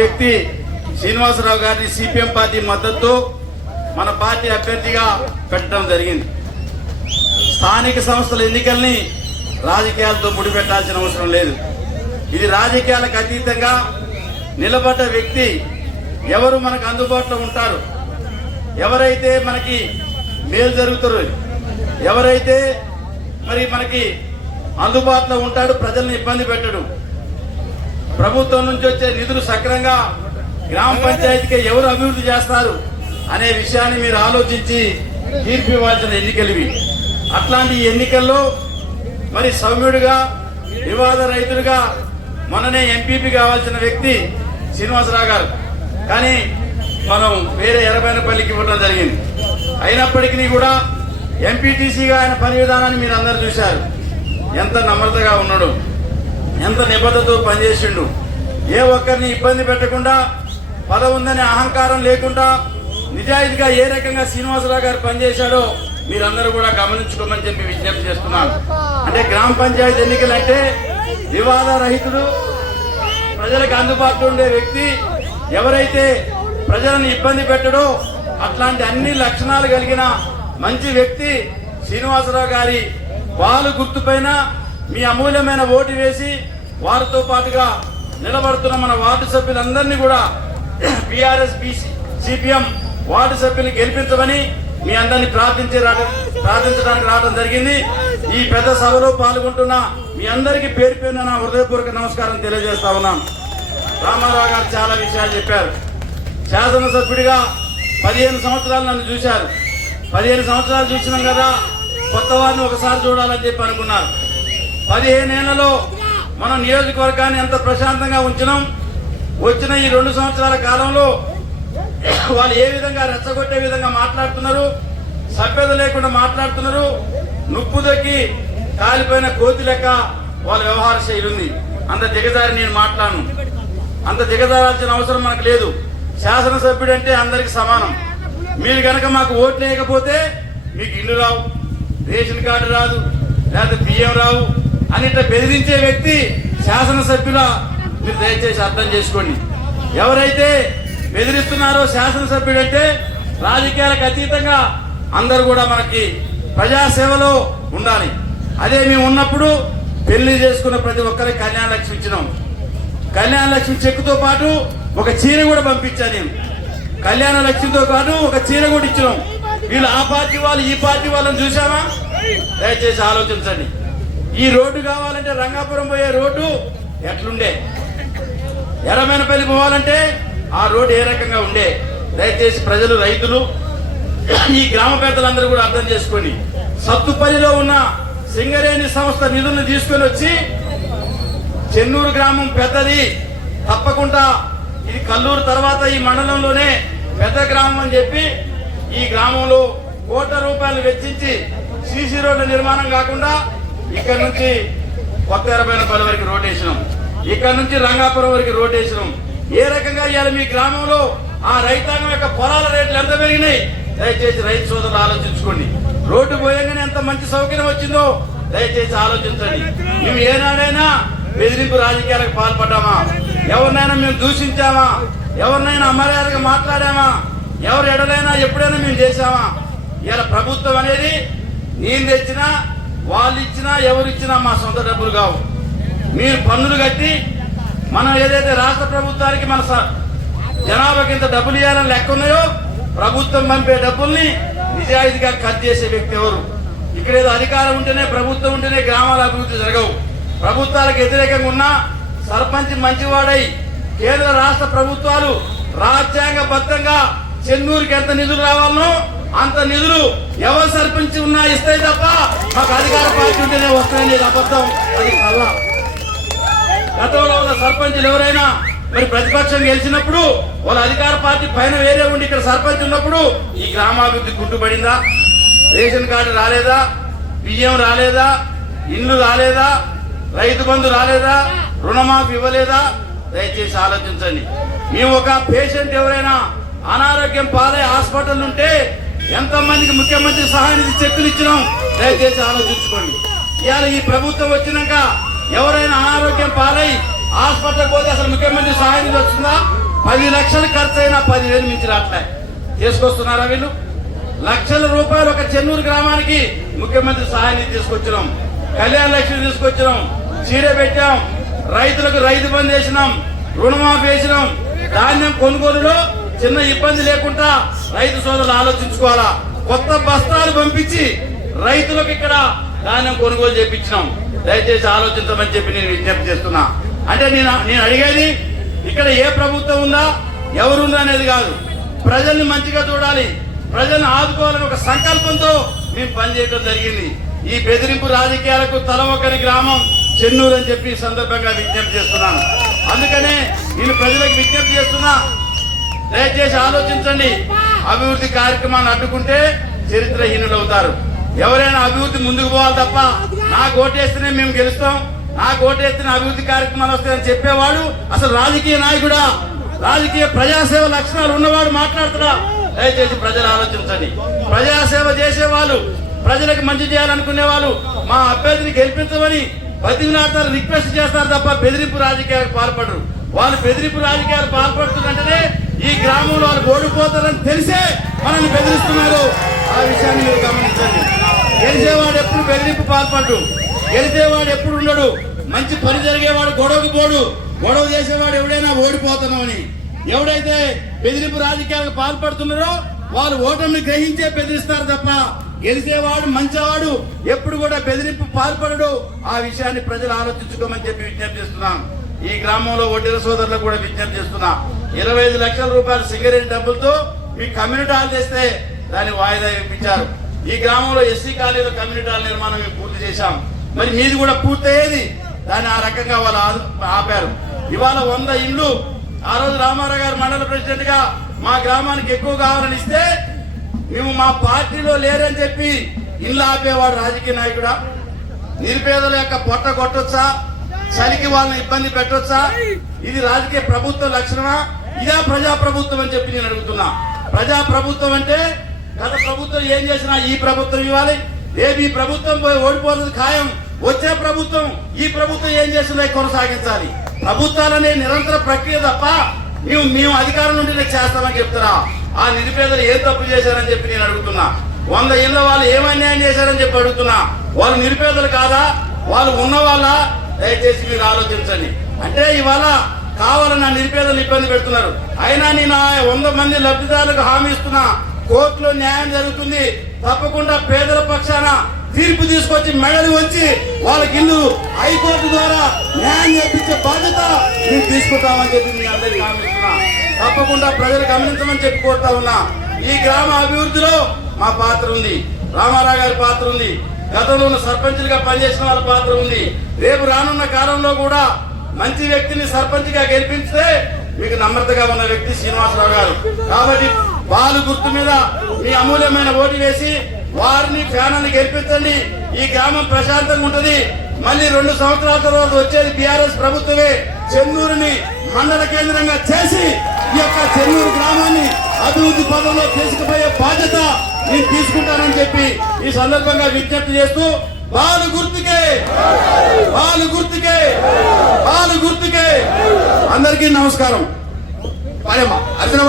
వ్యక్తి శ్రీనివాసరావు గారిని CPM party మద్దతు మన పార్టీ అభ్యర్థిగా పెట్టడం జరిగింది. స్థానిక సంస్థల ఎన్నికల్ని రాజకీయాలతో ముడిపెట్టాల్సిన అవసరం లేదు. ఇది రాజకీయాలకు అతీతంగా నిలబడ్డ వ్యక్తి ఎవరు మనకు అందుబాటులో ఉంటారు? ఎవరైతే మనకి మేలు జరుగుతారో ఎవరైతే మరి మనకి అందుబాటులో ఉంటాడు ప్రజల్ని ఇబ్బంది పెట్టడు ప్రభుత్వం నుంచి వచ్చే నిధులు సక్రంగా గ్రామ పంచాయతీకి ఎవరు అభివృద్ధి చేస్తారు అనే విషయాన్ని మీరు ఆలోచించి తీర్పు ఇవ్వాల్సిన ఎన్నికలు అట్లాంటి ఎన్నికల్లో మరి సౌమ్యుడిగా వివాద రైతులుగా మననే ఎంపీపీ కావాల్సిన వ్యక్తి శ్రీనివాసరావు గారు. కానీ మనం వేరే ఎర్రబైనపల్లికి ఇవ్వడం జరిగింది. అయినప్పటికీ కూడా ఎంపీటీసీగా ఆయన పని విధానాన్ని మీరు అందరు చూశారు. ఎంత నమ్రతగా ఉన్నాడు. ఎంత నిబద్ధతో పనిచేసిండు? ఏ ఒక్కరిని ఇబ్బంది పెట్టకుండా పదవి ఉందనే అహంకారం లేకుండా నిజాయితీగా ఏ రకంగా శ్రీనివాసరావు గారు పనిచేశాడో మీరందరూ కూడా గమనించుకోమని చెప్పి విజ్ఞప్తి చేస్తున్నాను. అంటే గ్రామ పంచాయతీ ఎన్నికలు అంటే వివాద రహితుడు ప్రజలకు అందుబాటులో ఉండే వ్యక్తి ఎవరైతే ప్రజలను ఇబ్బంది పెట్టడో అట్లాంటి అన్ని లక్షణాలు కలిగిన మంచి వ్యక్తి శ్రీనివాసరావు గారి వాళ్ళు గుర్తుపైన మీ అమూల్యమైన ఓటు వేసి వారితో పాటుగా నిలబడుతున్న మన వార్డు సభ్యులందరినీ కూడా బీఆర్ఎస్ సిపిఎం వార్డు సభ్యులు గెలిపించమని మీ అందరినీ ప్రార్థించే ప్రార్థించడానికి రావడం జరిగింది. ఈ పెద్ద సభలో పాల్గొంటున్న మీ అందరికీ పేరు పేరున నా హృదయపూర్వక నమస్కారం తెలియజేస్తా ఉన్నాను. రామారావు గారు చాలా విషయాలు చెప్పారు. శాసనసభ్యుడిగా పదిహేను సంవత్సరాలు నన్ను చూశారు. పదిహేను సంవత్సరాలు చూసినాం కదా కొత్త వారిని ఒకసారి చూడాలని చెప్పి అనుకున్నారు. పదిహేనేళ్ళలో మన నియోజకవర్గాన్ని ఎంత ప్రశాంతంగా ఉంచినాం. వచ్చిన ఈ రెండు సంవత్సరాల కాలంలో వాళ్ళు ఏ విధంగా రెచ్చగొట్టే విధంగా మాట్లాడుతున్నారు సభ్యత లేకుండా మాట్లాడుతున్నారు నుప్పు దక్కి కాలిపోయిన కోతి లెక్క వాళ్ళ వ్యవహార శైలి ఉంది. అంత దిగజారి నేను మాట్లాడను. అంత దిగజారాల్సిన అవసరం మనకు లేదు. శాసనసభ్యుడు అంటే అందరికి సమానం. మీరు కనుక మాకు ఓట్లు వేయకపోతే మీకు ఇల్లు రావు రేషన్ కార్డు రాదు లేకపోతే బియ్యం రావు అని ఇట్లా బెదిరించే వ్యక్తి శాసనసభ్యుల మీరు దయచేసి అర్థం చేసుకోండి. ఎవరైతే బెదిరిస్తున్నారో శాసనసభ్యుడు అంటే రాజకీయాలకు అతీతంగా అందరూ కూడా మనకి ప్రజాసేవలో ఉండాలి. అదే మేము ఉన్నప్పుడు పెళ్ళి చేసుకున్న ప్రతి ఒక్కరికి కళ్యాణ లక్ష్మి ఇచ్చినాం. కళ్యాణ లక్ష్మి చెక్కుతో పాటు ఒక చీర కూడా పంపించాను నేను. కళ్యాణ లక్ష్మితో పాటు ఒక చీర కూడా ఇచ్చినాం. వీళ్ళు ఆ పార్టీ వాళ్ళు ఈ పార్టీ వాళ్ళని చూసామా దయచేసి ఆలోచించండి. ఈ రోడ్డు కావాలంటే రంగాపురం పోయే రోడ్డు ఎట్లుండే? ఎర్రమైనపల్లి పోవాలంటే ఆ రోడ్డు ఏ రకంగా ఉండే? దయచేసి ప్రజలు రైతులు ఈ గ్రామ పెద్దలందరూ కూడా అర్థం చేసుకొని సత్తుపల్లిలో ఉన్న సింగరేణి సంస్థ నిధులను తీసుకొని వచ్చి చెన్నూరు గ్రామం పెద్దది. తప్పకుండా ఇది కల్లూరు తర్వాత ఈ మండలంలోనే పెద్ద గ్రామం అని చెప్పి ఈ గ్రామంలో కోట్ల రూపాయలు వెచ్చించి సీసీ రోడ్ల నిర్మాణం కాకుండా ఇక్కడ నుంచి కొత్త ఎరబైన పల్లె వరకు రోటేషన్ ఇక్కడ నుంచి రంగాపురం వరకు రోటేషన్ ఏ రకంగా ఇవాళ మీ గ్రామంలో ఆ రైతాంగం యొక్క పొలాల రేట్లు ఎంత పెరిగినాయి? దయచేసి రైతు సోదరులు ఆలోచించుకోండి. రోడ్డు పోయంగానే ఎంత మంచి సౌకర్యం వచ్చిందో దయచేసి ఆలోచించండి. మేము ఏనాడైనా బెదిరింపు రాజకీయాలకు పాల్పడ్డామా? ఎవరినైనా మేము దూషించామా? ఎవరినైనా అమర్యాదగా మాట్లాడామా? ఎవరు ఎడలైనా ఎప్పుడైనా మేము చేశామా? ఇలా ప్రభుత్వం అనేది నేను తెచ్చినా వాళ్ళు ఇచ్చినా ఎవరిచ్చినా మా సొంత డబ్బులు కావు. మీరు పన్నులు కట్టి మనం ఏదైతే రాష్ట్ర ప్రభుత్వానికి మన స- జనాభాకి ఇంత డబ్బులు ఇవ్వాలని లెక్క ఉన్నాయో ప్రభుత్వం పంపే డబ్బుల్ని నిజాయితీగా ఖర్చు చేసే వ్యక్తి ఎవరు? ఇక్కడ ఏదో అధికారం ఉంటేనే ప్రభుత్వం ఉంటేనే గ్రామాల అభివృద్ధి జరగవు. ప్రభుత్వాలకు వ్యతిరేకంగా ఉన్నా సర్పంచ్ మంచివాడై కేంద్ర రాష్ట్ర ప్రభుత్వాలు రాజ్యాంగబద్ధంగా చెన్నూరుకి ఎంత నిధులు రావాలనో అంత నిధులు ఎవరు సర్పంచ్ ఉన్నా ఇస్తాయి తప్ప మాకు అధికార పార్టీ ఉంటేనే వస్తాయని అబద్ధం. అది కళ్ళ గతంలో ఉన్న సర్పంచులు ఎవరైనా మరి ప్రతిపక్షం గెలిచినప్పుడు వాళ్ళ అధికార పార్టీ పైన వేరే ఉండి ఇక్కడ సర్పంచ్ ఉన్నప్పుడు ఈ గ్రామాభివృద్ధి గుట్టుపడిందా? రేషన్ కార్డు రాలేదా? బియ్యం రాలేదా? ఇల్లు రాలేదా? రైతు బంధు రాలేదా? రుణమాఫీ ఇవ్వలేదా? దయచేసి ఆలోచించండి. మేము ఒక పేషెంట్ ఎవరైనా అనారోగ్యం పాలే హాస్పిటల్ ఉంటే ఎంతమందికి ముఖ్యమంత్రి సహాయానికి చెక్కులు ఇచ్చినాం? దయచేసి ఆలోచించుకోండి. ఇవాళ ఈ ప్రభుత్వం వచ్చినాక ఎవరైనా అనారోగ్యం పాలై హాస్పిటల్ పోతే అసలు ముఖ్యమంత్రి సహాయ వస్తుందా? పది లక్షలు ఖర్చు అయినా పదివేలు మించి రావట్లే. తీసుకొస్తున్నారా వీళ్ళు? లక్షల రూపాయలు ఒక చెన్నూరు గ్రామానికి ముఖ్యమంత్రి సహాయాన్ని తీసుకొచ్చినాం. కళ్యాణ లక్ష్మి తీసుకొచ్చినాం. చీర పెట్టాం. రైతులకు రైతు బంద్ వేసినాం. రుణమాఫీ వేసినాం. ధాన్యం కొనుగోలులో చిన్న ఇబ్బంది లేకుండా రైతు సోదరులు ఆలోచించుకోవాలా? కొత్త బస్తాలు పంపించి రైతులకు ఇక్కడ ధాన్యం కొనుగోలు చేపించినాం. దయచేసి ఆలోచించమని చెప్పి నేను విజ్ఞప్తి చేస్తున్నా. అంటే నేను నేను అడిగేది ఇక్కడ ఏ ప్రభుత్వం ఉందా? ఎవరుందా అనేది కాదు. ప్రజల్ని మంచిగా చూడాలి. ప్రజల్ని ఆదుకోవాలని ఒక సంకల్పంతో మేము పనిచేయడం జరిగింది. ఈ బెదిరింపు రాజకీయాలకు తల ఒకరి గ్రామం చెన్నూరు అని చెప్పి సందర్భంగా విజ్ఞప్తి చేస్తున్నాను. అందుకనే నేను ప్రజలకు విజ్ఞప్తి చేస్తున్నా దయచేసి ఆలోచించండి. అభివృద్ధి కార్యక్రమాన్ని అడ్డుకుంటే చరిత్రహీనులు అవుతారు ఎవరైనా అభివృద్ధి ముందుకు పోవాలి తప్ప నాకు ఓటేస్తేనే మేము గెలుస్తాం. నాకు ఓటేస్తేనే అభివృద్ధి కార్యక్రమాలు వస్తాయని చెప్పేవాడు అసలు రాజకీయ నాయకుడా? రాజకీయ ప్రజాసేవ లక్షణాలు ఉన్నవాడు మాట్లాడుతున్నా దయచేసి ప్రజలు ఆలోచించండి. ప్రజాసేవ చేసేవాళ్ళు ప్రజలకు మంచి చేయాలనుకునే వాళ్ళు మా అభ్యర్థిని గెలిపించమని బతిమిలాడతారు రిక్వెస్ట్ చేస్తారు తప్ప బెదిరింపు రాజకీయాలకు పాల్పడరు. వాళ్ళు బెదిరింపు రాజకీయాలు పాల్పడుతుందంటేనే ఈ గ్రామంలో వాళ్ళు ఓడిపోతారని తెలిసే మనల్ని బెదిరిస్తున్నారు. ఆ విషయాన్ని మీరు గమనించండి. గెలిచేవాడు ఎప్పుడు బెదిరింపు పాల్పడ్డు. గెలిచేవాడు ఎప్పుడు ఉండడు. మంచి పని జరిగేవాడు గొడవకు పోడు. గొడవ చేసేవాడు ఎవడైనా ఓడిపోతున్నామని ఎవడైతే బెదిరింపు రాజకీయాలకు పాల్పడుతున్నారో వాళ్ళు ఓటమిని గ్రహించే బెదిరిస్తారు తప్ప గెలిచేవాడు మంచివాడు ఎప్పుడు కూడా బెదిరింపు పాల్పడడు. ఆ విషయాన్ని ప్రజలు ఆలోచించుకోమని చెప్పి విజ్ఞప్తి చేస్తున్నాం. ఈ గ్రామంలో వడ్డీల సోదరులకు కూడా విజ్ఞప్తి చేస్తున్నాం. ఇరవై ఐదు లక్షల రూపాయల సిగరెట్ డబ్బులతో మీ కమ్యూనిటీ హాల్ తెస్తే దాన్ని వాయిదా ఇప్పించారు ఈ గ్రామంలో ఎస్సీ కాలేజీలో కమ్యూనిటీ హాల్ నిర్మాణం మేము పూర్తి చేశాం. మరి మీది కూడా పూర్తయ్యేది. దాన్ని ఆ రకంగా వాళ్ళు ఆపారు. ఇవాళ వంద ఇండ్లు ఆ రోజు రామారావు గారు మండల ప్రెసిడెంట్గా మా గ్రామానికి ఎక్కువ కావాలని ఇస్తే మేము మా పార్టీలో లేరని చెప్పి ఇల్లు ఆపేవాడు రాజకీయ నాయకుడా? నిరుపేదల యొక్క పొట్ట కొట్టొచ్చా? చలికి వాళ్ళని ఇబ్బంది పెట్టొచ్చా? ఇది రాజకీయ ప్రభుత్వ లక్షణమా? ఇదా ప్రజా ప్రభుత్వం అని చెప్పి నేను అడుగుతున్నా. ప్రజా ప్రభుత్వం అంటే గత ప్రభుత్వం ఏం చేసినా ఈ ప్రభుత్వం ఇవ్వాలి. రేపు ఈ ప్రభుత్వం పోయి ఓడిపోతుంది ఖాయం. వచ్చే ప్రభుత్వం ఈ ప్రభుత్వం ఏం చేస్తుందో కొనసాగించాలి. ప్రభుత్వాలనే నిరంతర ప్రక్రియ తప్ప మేము మేము అధికారం నుండి నేను చేస్తామని చెప్తారా ఆ నిరుపేదలు ఏం తప్పు చేశారని చెప్పి నేను అడుగుతున్నా. వంద ఇళ్ళ వాళ్ళు ఏం అన్యాయం చేశారని చెప్పి అడుగుతున్నా. వాళ్ళు నిరుపేదలు కాదా? వాళ్ళు ఉన్న వాళ్ళ దయచేసి మీరు ఆలోచించండి. అంటే ఇవాళ కావాలని నా నిరుపేదలు ఇబ్బంది పెడుతున్నారు. అయినా నేను వంద మంది లబ్ధిదారులకు హామీ ఇస్తున్నా. కోర్టులో న్యాయం జరుగుతుంది. తప్పకుండా పేదల పక్షాన తీర్పు తీసుకొచ్చి మెడలు వచ్చి వాళ్ళకి ఇల్లు హైకోర్టు ద్వారా న్యాయం చేపించే బాధ్యత మేము తీసుకుంటామని చెప్పి మీ అందరికీ హామీ ఇస్తున్నా. తప్పకుండా ప్రజలు గమనించమని చెప్పి కోరుతా ఉన్నా. ఈ గ్రామ అభివృద్ధిలో మా పాత్ర ఉంది. రామారావు గారి పాత్ర ఉంది. గతంలో ఉన్న సర్పంచ్లుగా పనిచేసిన వాళ్ళ పాత్ర ఉంది. రేపు రానున్న కాలంలో కూడా మంచి వ్యక్తిని సర్పంచ్గా గెలిపిస్తే మీకు నమ్రతగా ఉన్న వ్యక్తి శ్రీనివాసరావు గారు. కాబట్టి వాళ్ళు గుర్తు మీద మీ అమూల్యమైన ఓటు వేసి వారిని ఫ్యానాన్ని గెలిపించండి. ఈ గ్రామం ప్రశాంతంగా ఉంటది. మళ్ళీ రెండు సంవత్సరాల తర్వాత వచ్చేది బీఆర్ఎస్ ప్రభుత్వమే. చెన్నూరుని మండల కేంద్రంగా చేసి ఈ యొక్క చెన్నూరు గ్రామాన్ని అభివృద్ధి పదంలో తీసుకుపోయే బాధ్యత నేను తీసుకుంటానని చెప్పి ఈ సందర్భంగా విజ్ఞప్తి చేస్తూ బాలు గుర్తుకే. బాలు గుర్తుకే. బాలు గుర్తుకే. అందరికీ నమస్కారం. పాయమ్మ అర్చన